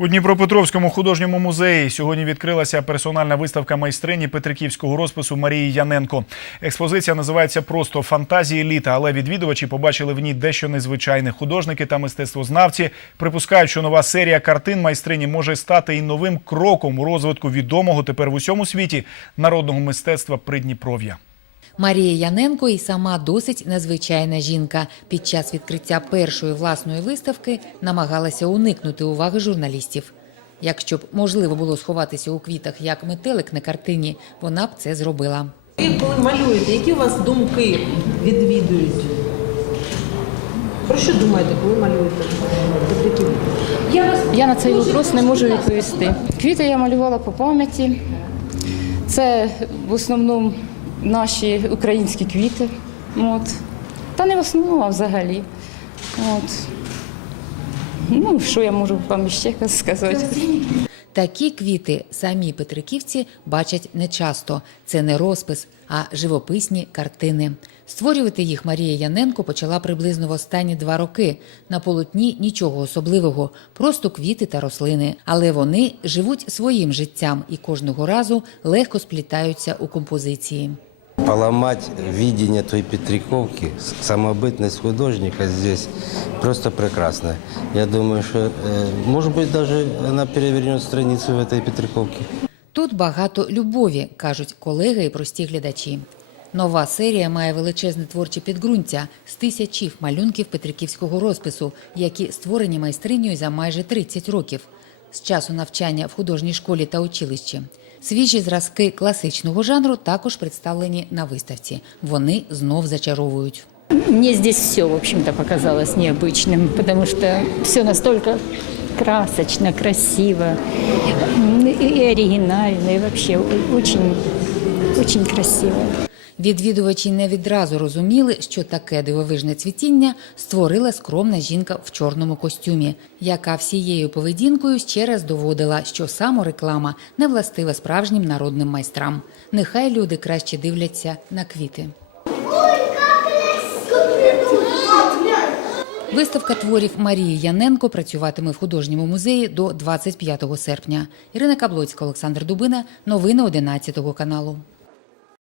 У Дніпропетровському художньому музеї сьогодні відкрилася персональна виставка майстрині петриківського розпису Марії Яненко. Експозиція називається просто фантазії літа, але відвідувачі побачили в ній дещо незвичайне. Художники та мистецтвознавці припускають, що нова серія картин майстрині може стати і новим кроком у розвитку відомого тепер в усьому світі народного мистецтва Придніпров'я. Марія Яненко і сама досить незвичайна жінка. Під час відкриття першої власної виставки намагалася уникнути уваги журналістів. Якщо б можливо було сховатися у квітах як метелик на картині, вона б це зробила. Ви коли малюєте, які у вас думки відвідують? Про що думаєте, коли малюєте? Я на цей вопрос не можу відповісти. Квіти я малювала по пам'яті. Це в основному наші українські квіти. От. Та не в основному, а взагалі. От. Ну, що я можу вам ще сказати? Такі квіти самі петриківці бачать нечасто. Це не розпис, а живописні картини. Створювати їх Марія Яненко почала приблизно в останні два роки. На полотні нічого особливого, просто квіти та рослини. Але вони живуть своїм життям і кожного разу легко сплітаються у композиції Поломать видение той Петриковки, с- самобытность художника здесь просто прекрасно. Я думаю, что, э, может быть, даже она перевернет страницу в этой Петриковке. Тут багато любові, кажуть колеги і прості глядачі. Нова серія має величезне творче підґрунтя з тисячів малюнків петриківського розпису, які створені майстринею за майже 30 років з часу навчання в художній школі та училищі. Свіжі зразки класичного жанру також представлені на виставці. Вони знов зачаровують. Мне здесь все, в общем-то, показалось необычным, потому что все настолько красочно, красиво и оригинально, и вообще очень, очень красиво. Відвідувачі не відразу розуміли, що таке дивовижне цвітіння створила скромна жінка в чорному костюмі, яка всією поведінкою ще раз доводила, що самореклама не властива справжнім народним майстрам. Нехай люди краще дивляться на квіти. Виставка творів Марії Яненко працюватиме в художньому музеї до 25 серпня. Ірина Каблоцька, Олександр Дубина. Новини 11 каналу.